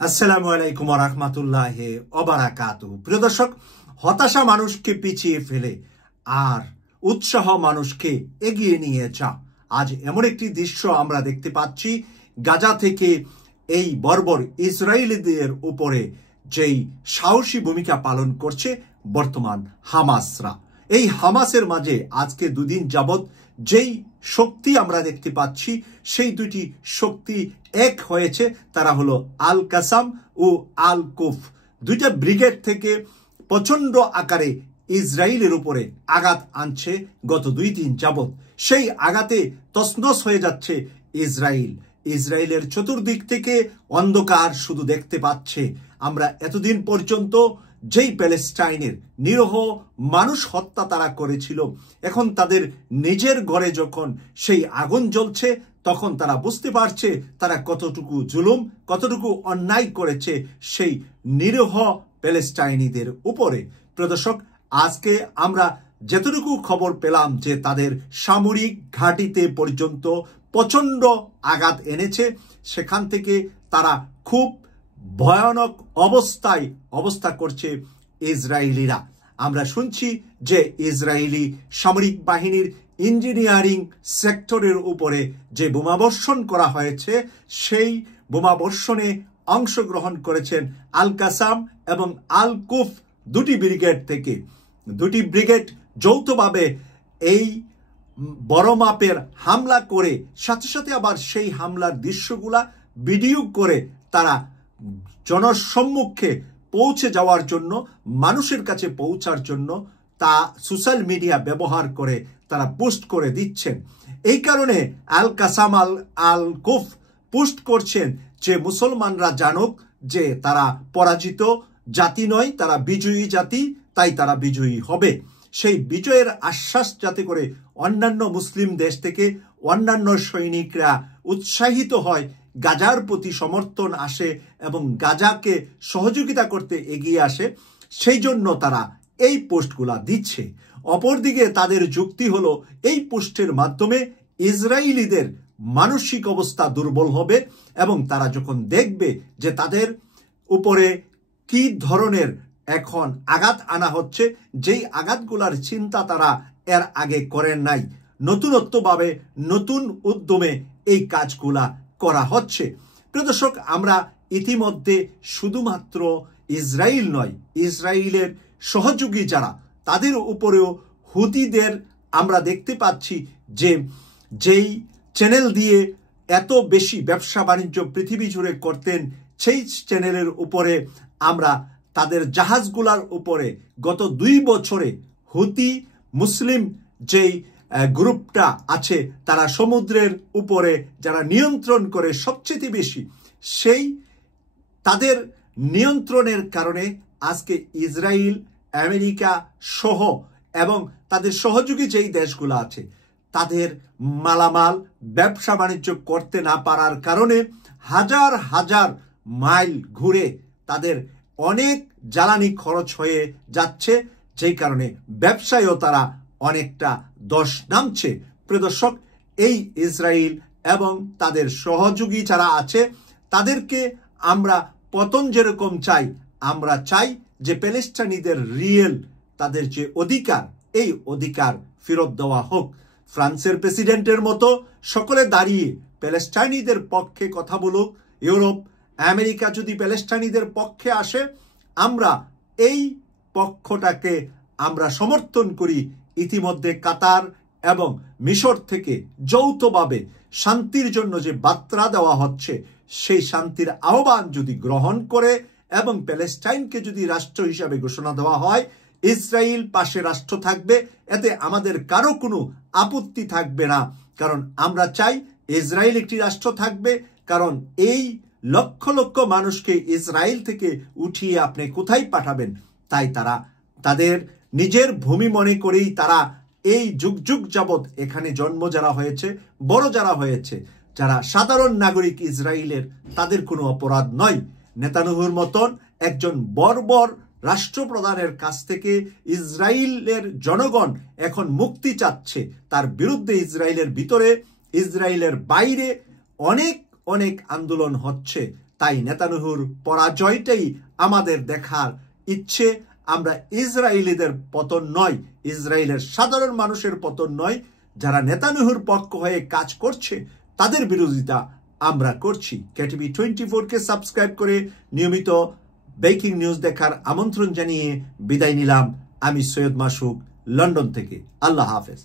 আসসালামু আলাইকুম ওয়া রাহমাতুল্লাহি ওয়া বারাকাতুহু। প্রিয় দর্শক, হতাশা মানুষকে পিছিয়ে ফেলে আর উৎসাহ মানুষকে এগিয়ে নিয়ে যায়। আজ এমন একটি দৃশ্য আমরা দেখতে পাচ্ছি, গাজা থেকে এই বর্বর ইসরায়েলিদের উপরে যেই সাহসী ভূমিকা পালন করছে বর্তমান হামাসরা। এই হামাসের মাঝে আজকে দুদিন যাবৎ যেই শক্তি আমরা দেখতে পাচ্ছি, সেই দুটি শক্তি এক হয়েছে। তারা হলো আল কাসাম ও আল কুফ। দুইটা ব্রিগেড থেকে প্রচন্ড আকারে ইসরায়েলের উপরে আঘাত আনছে গত 2-3 যাবৎ। সেই আঘাতে তছনছ হয়ে যাচ্ছে ইসরায়েলের চতুর্দিক থেকে অন্ধকার শুধু দেখতে পাচ্ছে। আমরা এতদিন পর্যন্ত যেই প্যালেস্টাইনের নিরীহ মানুষ হত্যা তারা করেছিল, এখন তাদের নিজের ঘরে যখন সেই আগুন জ্বলছে, তখন তারা বুঝতে পারছে তারা কতটুকু জুলুম, কতটুকু অন্যায় করেছে সেই নিরীহ প্যালেস্টাইনিদের উপরে। প্রিয় দর্শক, আজকে আমরা যতটুকু খবর পেলাম যে তাদের সামরিক ঘাঁটিতে পর্যন্ত প্রচন্ড আঘাত এনেছে, সেখান থেকে তারা খুব ভয়ানক অবস্থা করছে ইসরায়েলিরা। আমরা শুনছি যে ইসরায়েলি সামরিক বাহিনীর ইঞ্জিনিয়ারিং সেক্টরের উপরে যে বোমাবর্ষণ করা হয়েছে, সেই বোমাবর্ষণে অংশগ্রহণ করেছেন আল কাসাম এবং আল কুফ দুটি ব্রিগেড থেকে। দুটি ব্রিগেড যৌথভাবে এই বড় মাপের হামলা করে সাথে সাথে আবার সেই হামলার দৃশ্যগুলা ভিডিও করে তারা জনসম্মুখে পৌঁছে যাওয়ার জন্য, মানুষের কাছে পৌঁছার জন্য তা সোশ্যাল মিডিয়া ব্যবহার করে তারা পোস্ট করে দিচ্ছেন। এই কারণে আল কাসাম আল কুফ পোস্ট করছেন যে মুসলমানরা জানুক যে তারা পরাজিত জাতি নয়, তারা বিজয়ী জাতি, তাই তারা বিজয়ী হবে। সেই বিজয়ের আশ্বাস যাতে করে অন্যান্য মুসলিম দেশ থেকে অন্যান্য সৈনিকরা উৎসাহিত হয়, গাজার প্রতি সমর্থন আসে এবং গাজাকে সহযোগিতা করতে এগিয়ে আসে, সেই জন্য তারা এই পোস্টগুলা দিচ্ছে। অপরদিকে তাদের যুক্তি হলো এই পোস্টের মাধ্যমে ইসরায়েলিদের মানসিক অবস্থা দুর্বল হবে এবং তারা যখন দেখবে যে তাদের উপরে কি ধরনের এখন আঘাত আনা হচ্ছে, যেই আঘাতগুলার চিন্তা তারা এর আগে করেন নাই, নতুনত্বভাবে নতুন উদ্যমে এই কাজগুলা করা হচ্ছে। প্রিয় দর্শক, আমরা ইতিমধ্যে শুধুমাত্র ইসরায়েল নয়, ইসরায়েলের সহযোগী যারা তাদের উপরেও হুতিদের আমরা দেখতে পাচ্ছি যে যেই চ্যানেল দিয়ে এত বেশি ব্যবসা বাণিজ্য পৃথিবী জুড়ে করতেন, সেই চ্যানেলের উপরে আমরা তাদের জাহাজগুলার উপরে গত 2 বছরে হুতি মুসলিম যেই গ্রুপটা আছে, তারা সমুদ্রের উপরে যারা নিয়ন্ত্রণ করে সবচেয়ে বেশি, সেই তাদের নিয়ন্ত্রণের কারণে আজকে ইসরায়েল, আমেরিকা সহ এবং তাদের সহযোগী যেই দেশগুলো আছে, তাদের মালামাল ব্যবসা বাণিজ্য করতে না পারার কারণে হাজার হাজার মাইল ঘুরে তাদের অনেক জ্বালানি খরচ হয়ে যাচ্ছে, যেই কারণে ব্যবসায়ও তারা অনেকটা দশ নামছে। প্রিয় দর্শক, এই ইসরায়েল এবং তাদের সহযোগী যারা আছে, তাদেরকে আমরা পতন যেরকম চাই, আমরা চাই যে প্যালেস্টাইনিদের রিয়েল তাদের যে অধিকার, এই অধিকার ফেরত দেওয়া হোক। ফ্রান্সের প্রেসিডেন্টের মতো সকলে দাঁড়িয়ে প্যালেস্টাইনিদের পক্ষে কথা বলুক। ইউরোপ, আমেরিকা যদি প্যালেস্টাইনিদের পক্ষে আসে, আমরা এই পক্ষটাকে আমরা সমর্থন করি। ইতিমধ্যে কাতার এবং মিশর থেকে যৌথভাবে শান্তির জন্য যে বার্তা দেওয়া হচ্ছে, সেই শান্তির আহ্বান যদি গ্রহণ করে এবং প্যালেস্টাইনকে যদি রাষ্ট্র হিসাবে ঘোষণা দেওয়া হয়, ইসরায়েল পাশে রাষ্ট্র থাকবে, এতে আমাদের কারো কোনো আপত্তি থাকবে না। কারণ আমরা চাই ইসরায়েল একটি রাষ্ট্র থাকবে, কারণ এই লক্ষ লক্ষ মানুষকে ইসরায়েল থেকে উঠিয়ে আপনি কোথায় পাঠাবেন? তাই তারা তাদের নিজের ভূমি মনে করেই তারা এই যুগ যুগ যাবৎ এখানে জন্ম যারা হয়েছে, বড় যারা হয়েছে, যারা সাধারণ নাগরিক ইসরায়েলের, তাদের কোনো অপরাধ নয়। নেতানিয়াহুর মতন একজন বর্বর রাষ্ট্রপ্রধানের কাছ থেকে ইসরায়েলের জনগণ এখন মুক্তি চাচ্ছে। তার বিরুদ্ধে ইসরায়েলের ভিতরে, ইসরায়েলের বাইরে অনেক অনেক আন্দোলন হচ্ছে। তাই নেতানিয়াহুর পরাজয়টাই আমাদের দেখার ইচ্ছে। আমরা ইসরায়েলিদের পতন নয়, ইসরায়েলের সাধারণ মানুষের পতন নয়, যারা নেতানিয়াহুর পক্ষ হয়ে কাজ করছে তাদের বিরোধিতা আমরা করছি। কেটিভি 24-কে সাবস্ক্রাইব করে নিয়মিত ব্রেকিং নিউজ দেখার আমন্ত্রণ জানিয়ে বিদায় নিলাম। আমি সৈয়দ মাসুক, লন্ডন থেকে। আল্লাহ হাফেজ।